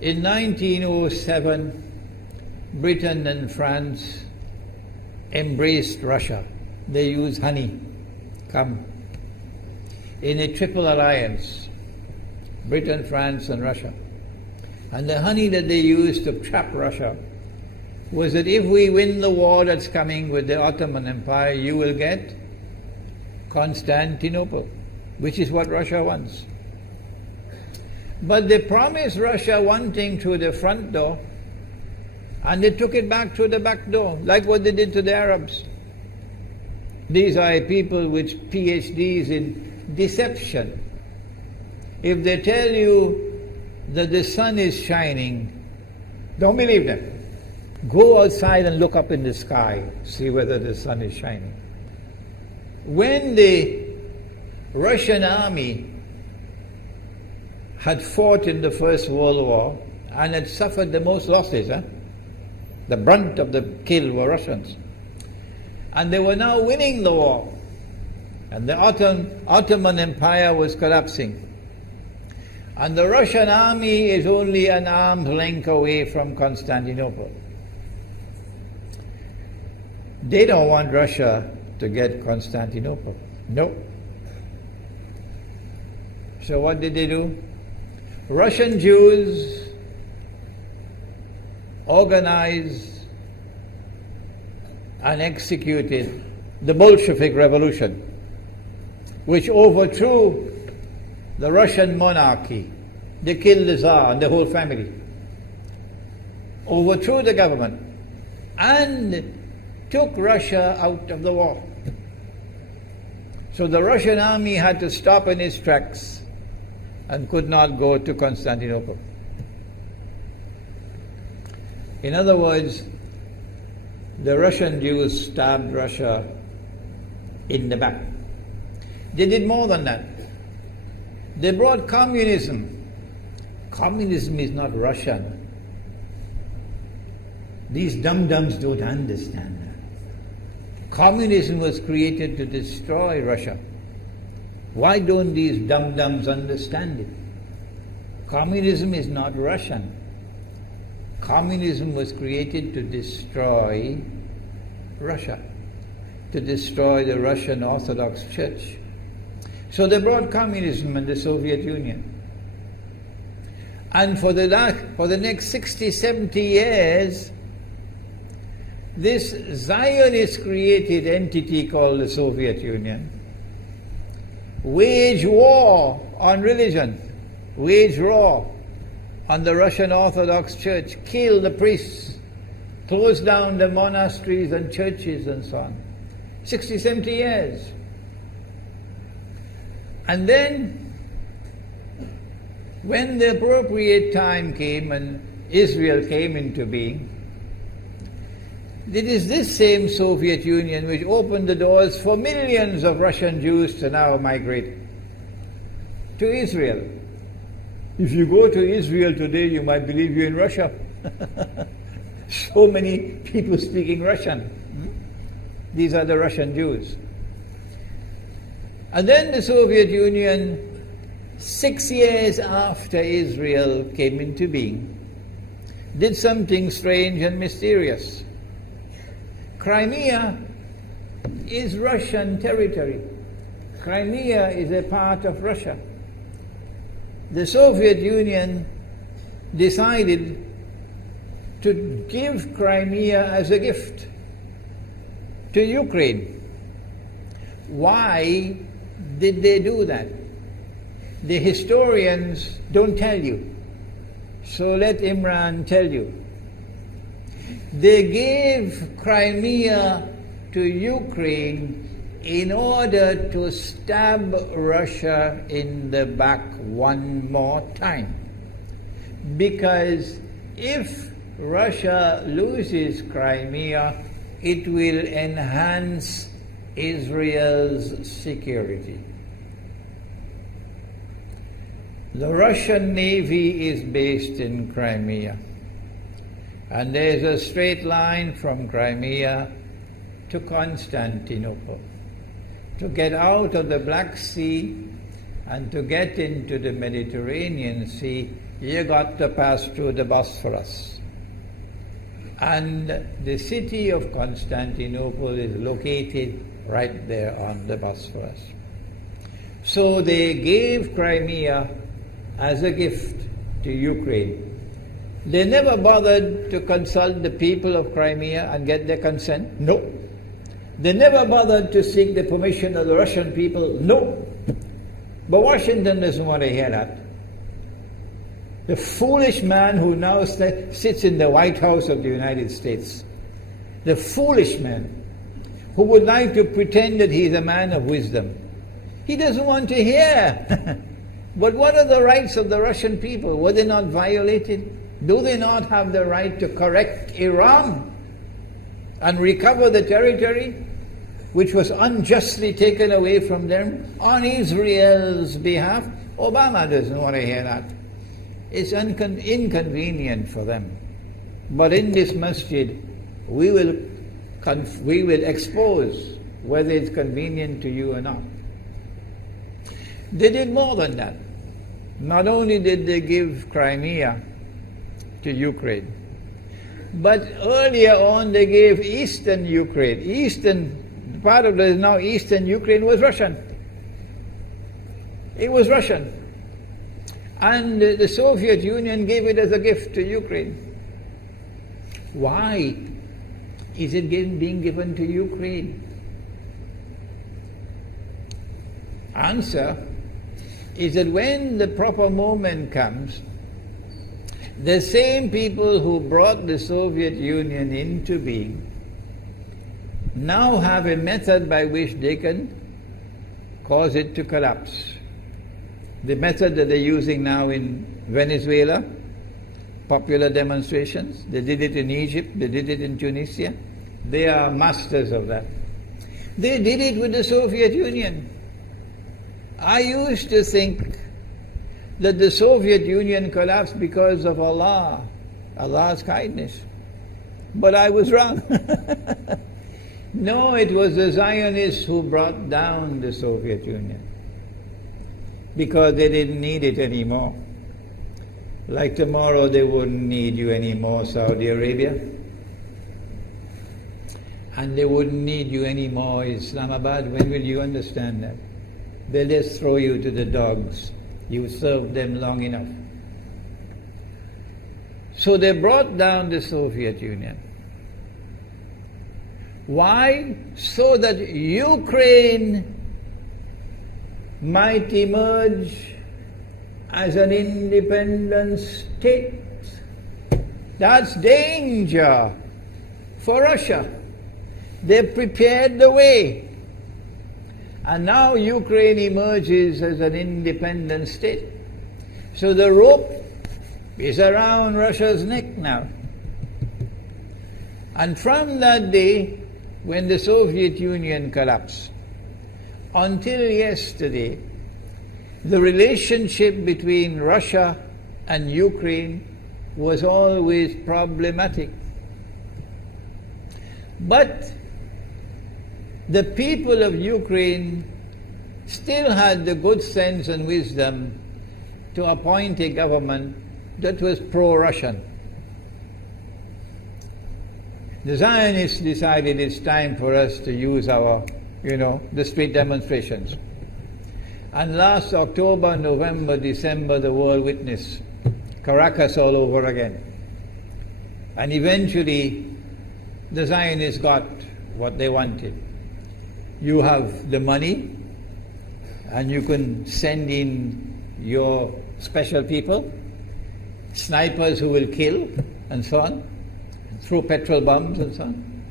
In 1907, Britain and France embraced Russia. They used honey, in a triple alliance, Britain, France and Russia. And the honey that they used to trap Russia was that if we win the war that's coming with the Ottoman Empire, you will get Constantinople, which is what Russia wants. But they promised Russia one thing through the front door, and they took it back through the back door, like what they did to the Arabs. These are people with PhDs in deception. If they tell you that the sun is shining, don't believe them. Go outside and look up in the sky, see whether the sun is shining. When the Russian army had fought in the First World War and had suffered the most losses, the brunt of the kill were Russians. And they were now winning the war. And the Ottoman Empire was collapsing. And the Russian army is only an arm's length away from Constantinople. They don't want Russia to get Constantinople. No. So what did they do? Russian Jews organized and executed the Bolshevik Revolution, which overthrew the Russian monarchy. They killed the Tsar and the whole family, overthrew the government, and took Russia out of the war. So the Russian army had to stop in its tracks and could not go to Constantinople. In other words, the Russian Jews stabbed Russia in the back. They did more than that. They brought communism. Communism is not Russian. These dum-dums don't understand that. Communism was created to destroy Russia. Why don't these dum-dums understand it? Communism is not Russian. Communism was created to destroy Russia, to destroy the Russian Orthodox Church. So they brought communism in the Soviet Union. And for the next 60, 70 years, this Zionist-created entity called the Soviet Union waged war on religion, waged war on the Russian Orthodox Church, killed the priests, closed down the monasteries and churches and so on. 60, 70 years. And then, when the appropriate time came and Israel came into being, it is this same Soviet Union which opened the doors for millions of Russian Jews to now migrate to Israel. If you go to Israel today, you might believe you're in Russia. So many people speaking Russian. These are the Russian Jews. And then the Soviet Union, 6 years after Israel came into being, did something strange and mysterious. Crimea is Russian territory. Crimea is a part of Russia. The Soviet Union decided to give Crimea as a gift to Ukraine. Why did they do that? The historians don't tell you. So let Imran tell you. They gave Crimea to Ukraine in order to stab Russia in the back one more time. Because if Russia loses Crimea, it will enhance Israel's security. The Russian Navy is based in Crimea, and there's a straight line from Crimea to Constantinople. To get out of the Black Sea and to get into the Mediterranean Sea, you got to pass through the Bosphorus. And the city of Constantinople is located right there on the Bosphorus. So they gave Crimea as a gift to Ukraine. They never bothered to consult the people of Crimea and get their consent. No. They never bothered to seek the permission of the Russian people. No. But Washington doesn't want to hear that. The foolish man who now sits in the White House of the United States, the foolish man who would like to pretend that he's a man of wisdom, he doesn't want to hear. But what are the rights of the Russian people? Were they not violated? Do they not have the right to correct Iran and recover the territory which was unjustly taken away from them on Israel's behalf? Obama doesn't want to hear that. It's inconvenient for them. But in this masjid, we will expose whether it's convenient to you or not. They did more than that. Not only did they give Crimea to Ukraine, but earlier on they gave eastern Ukraine. Eastern, part of the now eastern Ukraine was Russian. It was Russian. And the Soviet Union gave it as a gift to Ukraine. Why is it being given to Ukraine? Answer is that when the proper moment comes, the same people who brought the Soviet Union into being now have a method by which they can cause it to collapse. The method that they're using now in Venezuela, popular demonstrations, they did it in Egypt, they did it in Tunisia. They are masters of that. They did it with the Soviet Union. I used to think that the Soviet Union collapsed because of Allah's kindness. But I was wrong. No, it was the Zionists who brought down the Soviet Union because they didn't need it anymore. Like tomorrow they wouldn't need you anymore, Saudi Arabia. And they wouldn't need you anymore, Islamabad. When will you understand that? They'll just throw you to the dogs. You served them long enough. So they brought down the Soviet Union. Why? So that Ukraine might emerge as an independent state. That's danger for Russia. They prepared the way. And now Ukraine emerges as an independent state. So the rope is around Russia's neck now. And from that day, when the Soviet Union collapsed, until yesterday, the relationship between Russia and Ukraine was always problematic. But the people of Ukraine still had the good sense and wisdom to appoint a government that was pro-Russian. The Zionists decided it's time for us to use our, the street demonstrations. And last October, November, December, the world witnessed Caracas all over again. And eventually, the Zionists got what they wanted. You have the money, and you can send in your special people, snipers who will kill, and so on, throw petrol bombs and so on.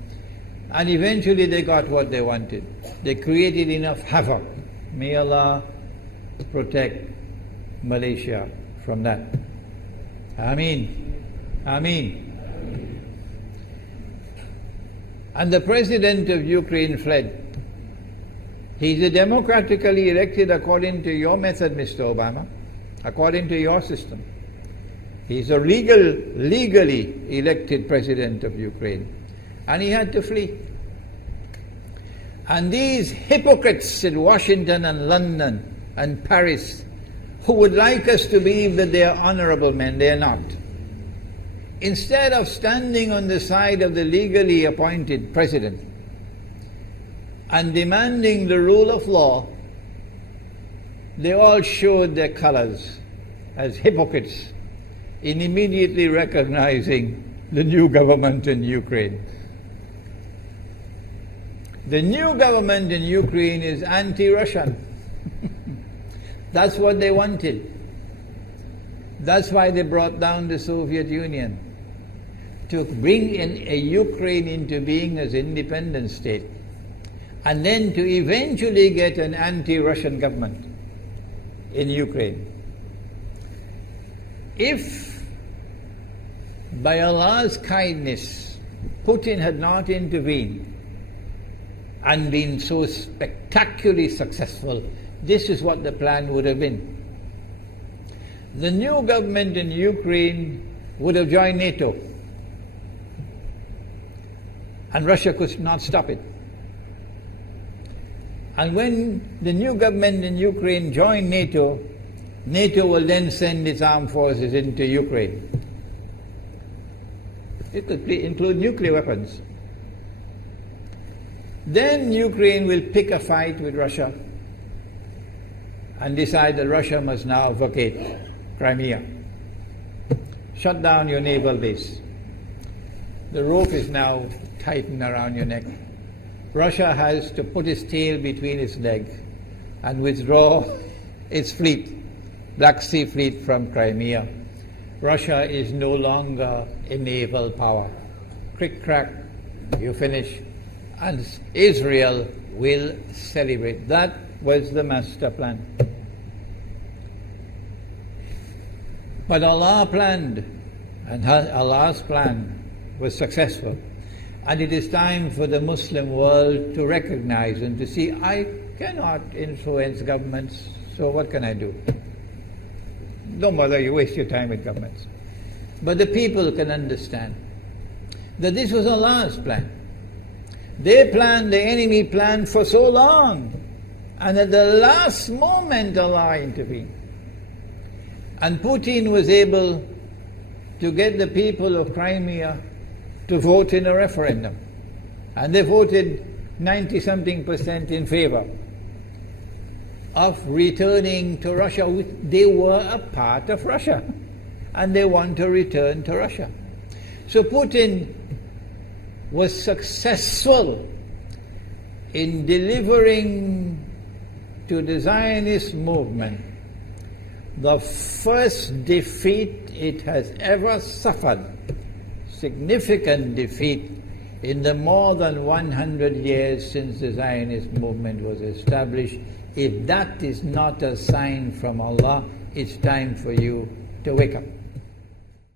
And eventually they got what they wanted. They created enough havoc. May Allah protect Malaysia from that. Ameen. Ameen. And the president of Ukraine fled. He's a democratically elected according to your method, Mr. Obama, according to your system. He's a legally elected president of Ukraine. And he had to flee. And these hypocrites in Washington and London and Paris who would like us to believe that they are honorable men. They are not. Instead of standing on the side of the legally appointed president and demanding the rule of law, they all showed their colors as hypocrites in immediately recognizing the new government in Ukraine. The new government in Ukraine is anti-Russian. That's what they wanted. That's why they brought down the Soviet Union, to bring in a Ukraine into being as an independent state, and then to eventually get an anti-Russian government in Ukraine. If by Allah's kindness Putin had not intervened and been so spectacularly successful, this is what the plan would have been. The new government in Ukraine would have joined NATO, and Russia could not stop it. And when the new government in Ukraine joined NATO, NATO will then send its armed forces into Ukraine. It could include nuclear weapons. Then Ukraine will pick a fight with Russia and decide that Russia must now vacate Crimea. Shut down your naval base. The rope is now tightened around your neck. Russia has to put its tail between its legs and withdraw its fleet, Black Sea Fleet, from Crimea. Russia is no longer a naval power. Crick crack, you finish. And Israel will celebrate. That was the master plan. But Allah planned, and Allah's plan was successful. And it is time for the Muslim world to recognize and to see, I cannot influence governments, so what can I do? Don't bother, you waste your time with governments. But the people can understand that this was Allah's plan. They planned, the enemy planned for so long, and at the last moment Allah intervened. And Putin was able to get the people of Crimea to vote in a referendum. And they voted 90-something% in favor of returning to Russia. They were a part of Russia, and they want to return to Russia. So Putin was successful in delivering to the Zionist movement the first defeat it has ever suffered, significant defeat, in the more than 100 years since the Zionist movement was established. If that is not a sign from Allah, it's time for you to wake up.